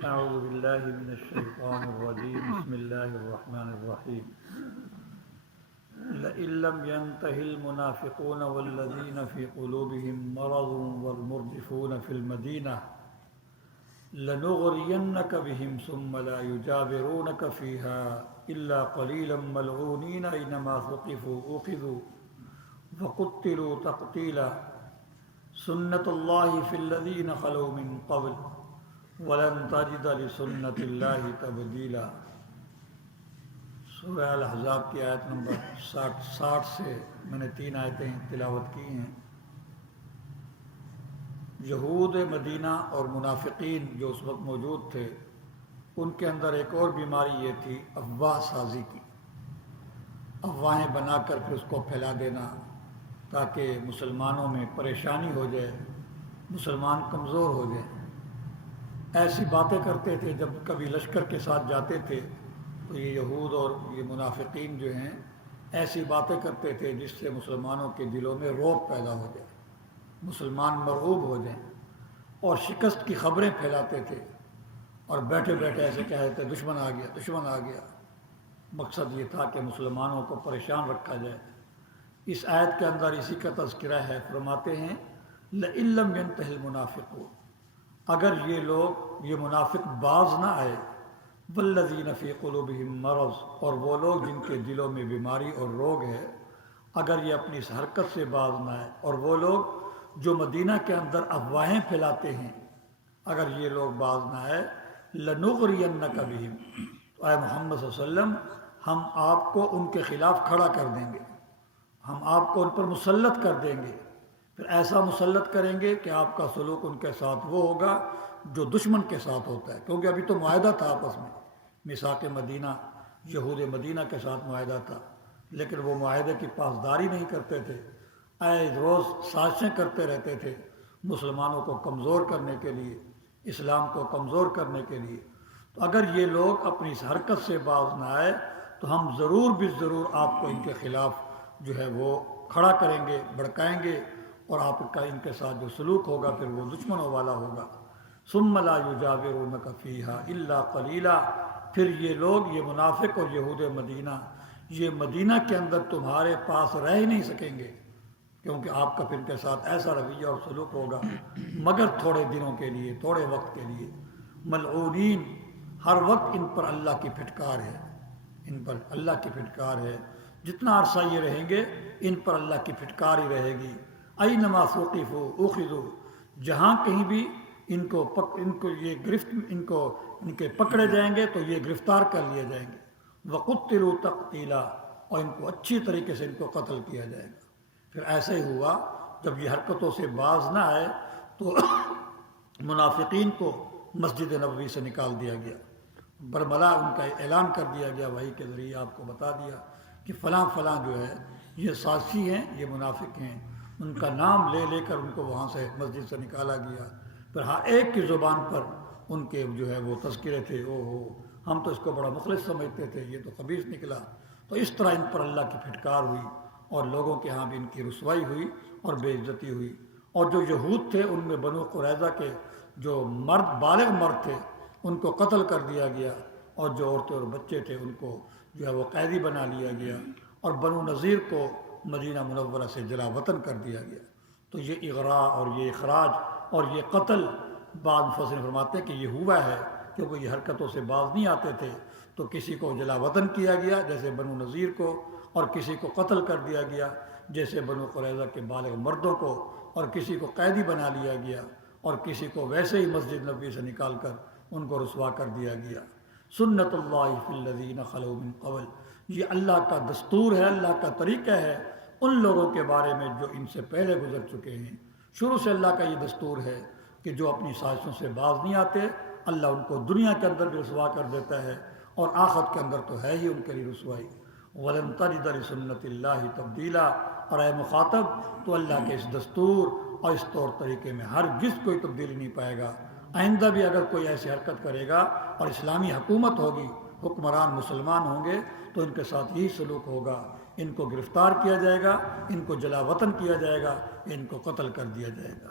أعوذ بالله من الشيطان الرجيم بسم الله الرحمن الرحيم لئن لم ينته المنافقون والذين في قلوبهم مرض والمرجفون في المدينة لنغرينك بهم ثم لا يجاورونك فيها إلا قليلا ملعونين أينما ثقفوا أخذوا وقتلوا تقتيلا سنة الله في الذين خلوا من قبل وَلَن تَجِدَ لِسُنَّةِ اللَّهِ تَبْدِيلًا۔ سورہ الاحزاب کی آیت نمبر 60 سے میں نے 3 آیتیں تلاوت کی ہیں۔ یہود مدینہ اور منافقین جو اس وقت موجود تھے، ان کے اندر ایک اور بیماری یہ تھی افواہ سازی کی، افواہیں بنا کر پھر اس کو پھیلا دینا تاکہ مسلمانوں میں پریشانی ہو جائے، مسلمان کمزور ہو جائیں۔ ایسی باتیں کرتے تھے، جب کبھی لشکر کے ساتھ جاتے تھے تو یہ یہود اور یہ منافقین جو ہیں ایسی باتیں کرتے تھے جس سے مسلمانوں کے دلوں میں رعب پیدا ہو جائے، مسلمان مرعوب ہو جائیں، اور شکست کی خبریں پھیلاتے تھے اور بیٹھے بیٹھے ایسے کہہ رہے تھے دشمن آ گیا، دشمن آ گیا۔ مقصد یہ تھا کہ مسلمانوں کو پریشان رکھا جائے۔ اس آیت کے اندر اسی کا تذکرہ ہے، فرماتے ہیں لئن لم ينتہ المنافقون، اگر یہ لوگ، یہ منافق باز نہ آئے، والذین فی قلوبہم مرض، اور وہ لوگ جن کے دلوں میں بیماری اور روگ ہے، اگر یہ اپنی اس حرکت سے باز نہ آئے، اور وہ لوگ جو مدینہ کے اندر افواہیں پھیلاتے ہیں، اگر یہ لوگ باز نہ آئے، لنغرینک بہم، تو اے محمد صلی اللہ علیہ وسلم ہم آپ کو ان کے خلاف کھڑا کر دیں گے، ہم آپ کو ان پر مسلط کر دیں گے۔ پھر ایسا مسلط کریں گے کہ آپ کا سلوک ان کے ساتھ وہ ہوگا جو دشمن کے ساتھ ہوتا ہے، کیونکہ ابھی تو معاہدہ تھا آپس میں، میثاق مدینہ، یہود مدینہ کے ساتھ معاہدہ تھا، لیکن وہ معاہدے کی پاسداری نہیں کرتے تھے، آئے روز سازشیں کرتے رہتے تھے مسلمانوں کو کمزور کرنے کے لیے، اسلام کو کمزور کرنے کے لیے۔ تو اگر یہ لوگ اپنی اس حرکت سے باز نہ آئے تو ہم ضرور ضرور آپ کو ان کے خلاف جو ہے وہ کھڑا کریں گے، بھڑکائیں گے، اور آپ کا ان کے ساتھ جو سلوک ہوگا پھر وہ دشمنوں والا ہوگا۔ ثم لا یجاورونک فیہا الا قلیلا، پھر یہ لوگ، یہ منافق اور یہود مدینہ، یہ مدینہ کے اندر تمہارے پاس رہ ہی نہیں سکیں گے، کیونکہ آپ کا پھر ان کے ساتھ ایسا رویہ اور سلوک ہوگا مگر تھوڑے دنوں کے لیے، تھوڑے وقت کے لیے۔ ملعونین، ہر وقت ان پر اللہ کی پھٹکار ہے، ان پر اللہ کی پھٹکار ہے، جتنا عرصہ یہ رہیں گے ان پر اللہ کی پھٹکار ہی رہے گی۔ اینما ثقفوا اخذوا، جہاں کہیں بھی ان کو یہ گرفت، ان کے پکڑے جائیں گے تو یہ گرفتار کر لیے جائیں گے۔ وقتلوا تقتیلا، اور ان کو اچھی طریقے سے ان کو قتل کیا جائے گا۔ پھر ایسے ہی ہوا، جب یہ حرکتوں سے باز نہ آئے تو منافقین کو مسجد نبوی سے نکال دیا گیا، برملا ان کا اعلان کر دیا گیا، وحی کے ذریعے آپ کو بتا دیا کہ فلاں فلاں جو ہے یہ سازشی ہیں، یہ منافق ہیں، ان کا نام لے لے کر ان کو وہاں سے مسجد سے نکالا گیا۔ پھر ہر ایک کی زبان پر ان کے جو ہے وہ تذکرے تھے، ہم تو اس کو بڑا مخلص سمجھتے تھے، یہ تو خبیث نکلا۔ تو اس طرح ان پر اللہ کی پھٹکار ہوئی اور لوگوں کے ہاں بھی ان کی رسوائی ہوئی اور بے عزتی ہوئی۔ اور جو یہود تھے ان میں بنو قریظہ کے جو مرد، بالغ مرد تھے، ان کو قتل کر دیا گیا، اور جو عورتیں اور بچے تھے ان کو جو ہے وہ قیدی بنا لیا گیا، اور بنو نذیر کو مدینہ منورہ سے جلا وطن کر دیا گیا۔ تو یہ اغراء اور یہ اخراج اور یہ قتل، بعض مفسرین فرماتے ہیں کہ یہ ہوا ہے کیونکہ یہ حرکتوں سے باز نہیں آتے تھے، تو کسی کو جلا وطن کیا گیا جیسے بنو نذیر کو، اور کسی کو قتل کر دیا گیا جیسے بنو قریظہ کے بالغ مردوں کو، اور کسی کو قیدی بنا لیا گیا، اور کسی کو ویسے ہی مسجد نبوی سے نکال کر ان کو رسوا کر دیا گیا۔ سنت اللہ فی الذین خلوا من قبل، یہ اللہ کا دستور ہے، اللہ کا طریقہ ہے ان لوگوں کے بارے میں جو ان سے پہلے گزر چکے ہیں۔ شروع سے اللہ کا یہ دستور ہے کہ جو اپنی سازشوں سے باز نہیں آتے اللہ ان کو دنیا کے اندر بھی رسوا کر دیتا ہے، اور آخرت کے اندر تو ہے ہی ان کے لیے رسوائی۔ وَلَن تَجِدَ لِسُنَّةِ اللَّهِ تَبْدِيلًا، اور اے مخاطب تو اللہ کے اس دستور اور اس طور طریقے میں ہرگز کوئی تبدیلی نہیں پائے گا۔ آئندہ بھی اگر کوئی ایسی حرکت کرے گا اور اسلامی حکومت ہوگی، حکمران مسلمان ہوں گے، تو ان کے ساتھ یہی سلوک ہوگا، ان کو گرفتار کیا جائے گا، ان کو جلا وطن کیا جائے گا، ان کو قتل کر دیا جائے گا۔